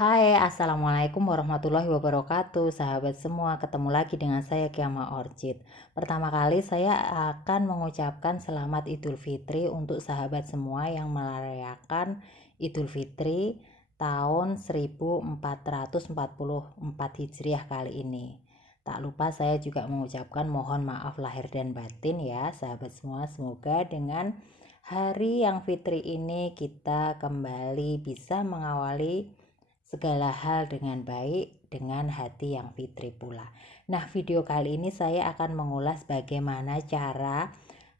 Hai, Assalamualaikum warahmatullahi wabarakatuh. Sahabat semua, ketemu lagi dengan saya Kiama Orchid. Pertama kali saya akan mengucapkan selamat Idul Fitri untuk sahabat semua yang merayakan Idul Fitri tahun 1444 Hijriah kali ini. Tak lupa saya juga mengucapkan mohon maaf lahir dan batin ya sahabat semua. Semoga dengan hari yang fitri ini kita kembali bisa mengawali segala hal dengan baik, dengan hati yang fitri pula. Nah, video kali ini saya akan mengulas bagaimana cara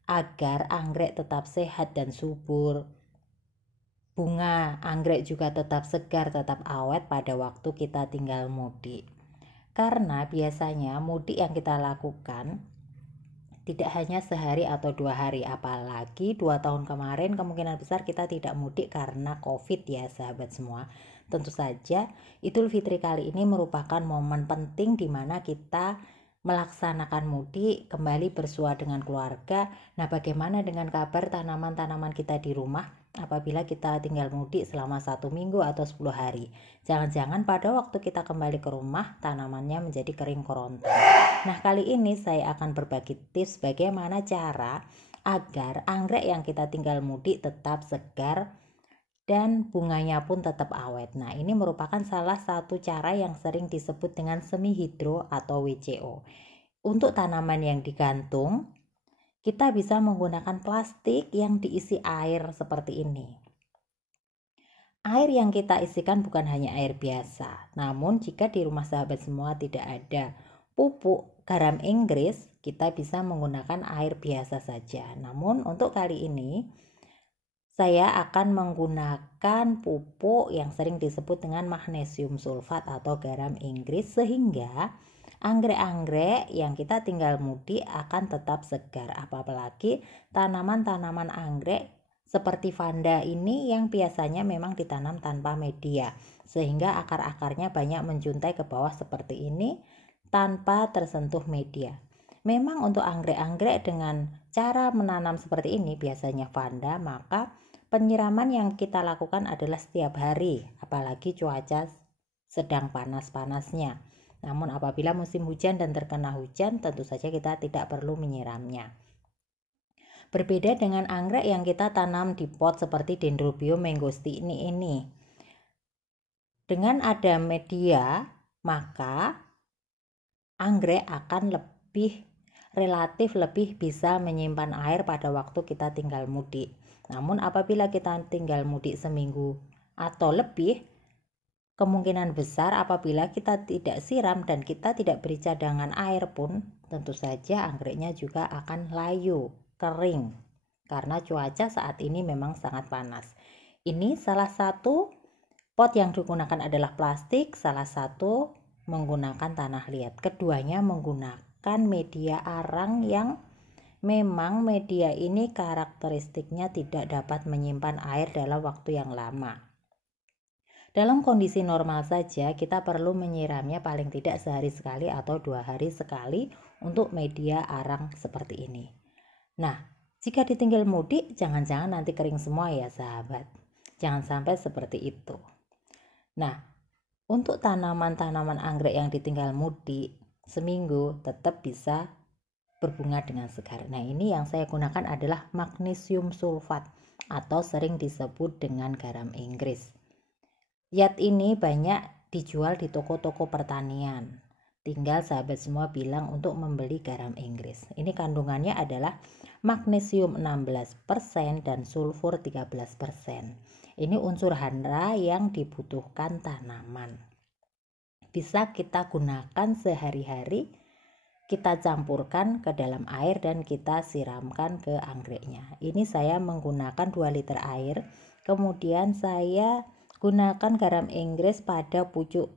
agar anggrek tetap sehat dan subur. Bunga anggrek juga tetap segar, tetap awet pada waktu kita tinggal mudik. Karena biasanya mudik yang kita lakukan tidak hanya sehari atau 2 hari, apalagi 2 tahun kemarin kemungkinan besar kita tidak mudik karena COVID ya sahabat semua. Tentu saja Idul Fitri kali ini merupakan momen penting di mana kita melaksanakan mudik, kembali bersua dengan keluarga. Nah, bagaimana dengan kabar tanaman-tanaman kita di rumah apabila kita tinggal mudik selama 1 minggu atau 10 hari? Jangan-jangan pada waktu kita kembali ke rumah tanamannya menjadi kering kerontang. Nah, kali ini saya akan berbagi tips bagaimana cara agar anggrek yang kita tinggal mudik tetap segar dan bunganya pun tetap awet. Nah, ini merupakan salah satu cara yang sering disebut dengan semi hidro atau WCO. Untuk tanaman yang digantung, kita bisa menggunakan plastik yang diisi air seperti ini. Air yang kita isikan bukan hanya air biasa, namun jika di rumah sahabat semua tidak ada pupuk garam Inggris, kita bisa menggunakan air biasa saja. Namun untuk kali ini saya akan menggunakan pupuk yang sering disebut dengan magnesium sulfat atau garam Inggris, sehingga anggrek-anggrek yang kita tinggal mudik akan tetap segar. Apalagi tanaman-tanaman anggrek seperti vanda ini yang biasanya memang ditanam tanpa media, sehingga akar-akarnya banyak menjuntai ke bawah seperti ini tanpa tersentuh media. Memang untuk anggrek-anggrek dengan cara menanam seperti ini biasanya vanda, maka penyiraman yang kita lakukan adalah setiap hari, apalagi cuaca sedang panas-panasnya. Namun apabila musim hujan dan terkena hujan, tentu saja kita tidak perlu menyiramnya. Berbeda dengan anggrek yang kita tanam di pot seperti Dendrobium mangostini ini. Dengan ada media, maka anggrek akan relatif lebih bisa menyimpan air pada waktu kita tinggal mudik. Namun apabila kita tinggal mudik seminggu atau lebih, kemungkinan besar apabila kita tidak siram dan kita tidak beri cadangan air pun, tentu saja anggreknya juga akan layu, kering. Karena cuaca saat ini memang sangat panas. Ini salah satu pot yang digunakan adalah plastik, salah satu menggunakan tanah liat. Keduanya menggunakan media arang yang memang media ini karakteristiknya tidak dapat menyimpan air dalam waktu yang lama. Dalam kondisi normal saja kita perlu menyiramnya paling tidak sehari sekali atau 2 hari sekali untuk media arang seperti ini. Nah, jika ditinggal mudik jangan-jangan nanti kering semua ya sahabat. Jangan sampai seperti itu. Nah, untuk tanaman-tanaman anggrek yang ditinggal mudik seminggu tetap bisa berbunga dengan segar. Nah, ini yang saya gunakan adalah magnesium sulfat atau sering disebut dengan garam Inggris. Zat ini banyak dijual di toko-toko pertanian. Tinggal sahabat semua bilang untuk membeli garam Inggris. Ini kandungannya adalah magnesium 16% dan sulfur 13%. Ini unsur hara yang dibutuhkan tanaman. Bisa kita gunakan sehari-hari, kita campurkan ke dalam air dan kita siramkan ke anggreknya. Ini saya menggunakan 2 liter air. Kemudian saya gunakan garam Inggris pada pucuk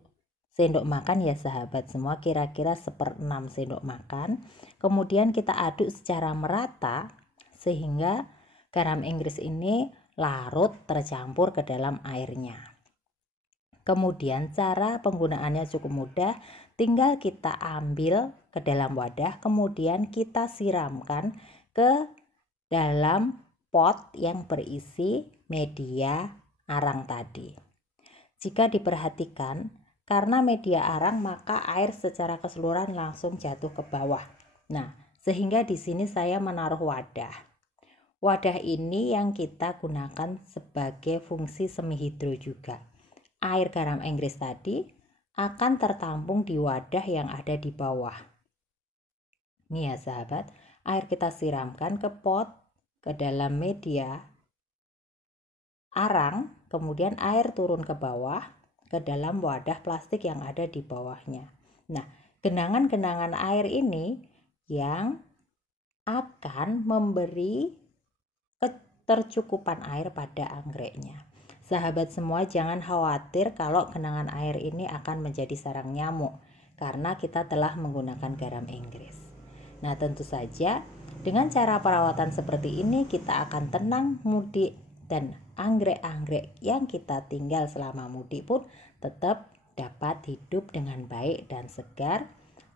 sendok makan ya sahabat semua, kira-kira 1/6 sendok makan. Kemudian kita aduk secara merata sehingga garam Inggris ini larut tercampur ke dalam airnya. Kemudian cara penggunaannya cukup mudah, tinggal kita ambil ke dalam wadah, kemudian kita siramkan ke dalam pot yang berisi media arang tadi. Jika diperhatikan, karena media arang maka air secara keseluruhan langsung jatuh ke bawah. Nah, sehingga di sini saya menaruh wadah. Wadah ini yang kita gunakan sebagai fungsi semi hidro juga. Air garam Inggris tadi akan tertampung di wadah yang ada di bawah. Nih ya sahabat, air kita siramkan ke pot, ke dalam media arang, kemudian air turun ke bawah, ke dalam wadah plastik yang ada di bawahnya. Nah, genangan-genangan air ini yang akan memberi ketercukupan air pada anggreknya. Sahabat semua, jangan khawatir kalau genangan air ini akan menjadi sarang nyamuk karena kita telah menggunakan garam Inggris. Nah, tentu saja dengan cara perawatan seperti ini kita akan tenang mudik dan anggrek-anggrek yang kita tinggal selama mudik pun tetap dapat hidup dengan baik dan segar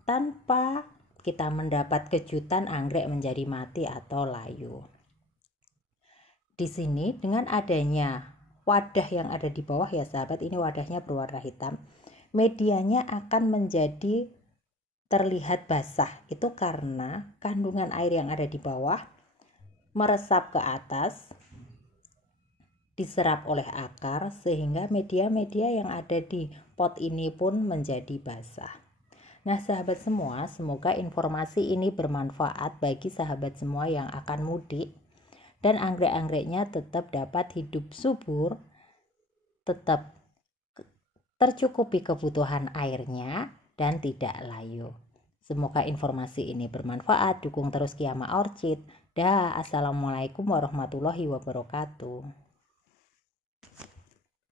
tanpa kita mendapat kejutan anggrek menjadi mati atau layu. Di sini dengan adanya wadah yang ada di bawah ya sahabat, ini wadahnya berwarna hitam, medianya akan menjadi terlihat basah. Itu karena kandungan air yang ada di bawah meresap ke atas, diserap oleh akar sehingga media-media yang ada di pot ini pun menjadi basah. Nah sahabat semua, semoga informasi ini bermanfaat bagi sahabat semua yang akan mudik dan anggrek-anggreknya tetap dapat hidup subur, tetap tercukupi kebutuhan airnya dan tidak layu. Semoga informasi ini bermanfaat. Dukung terus Kiama Orchid. Assalamualaikum warahmatullahi wabarakatuh.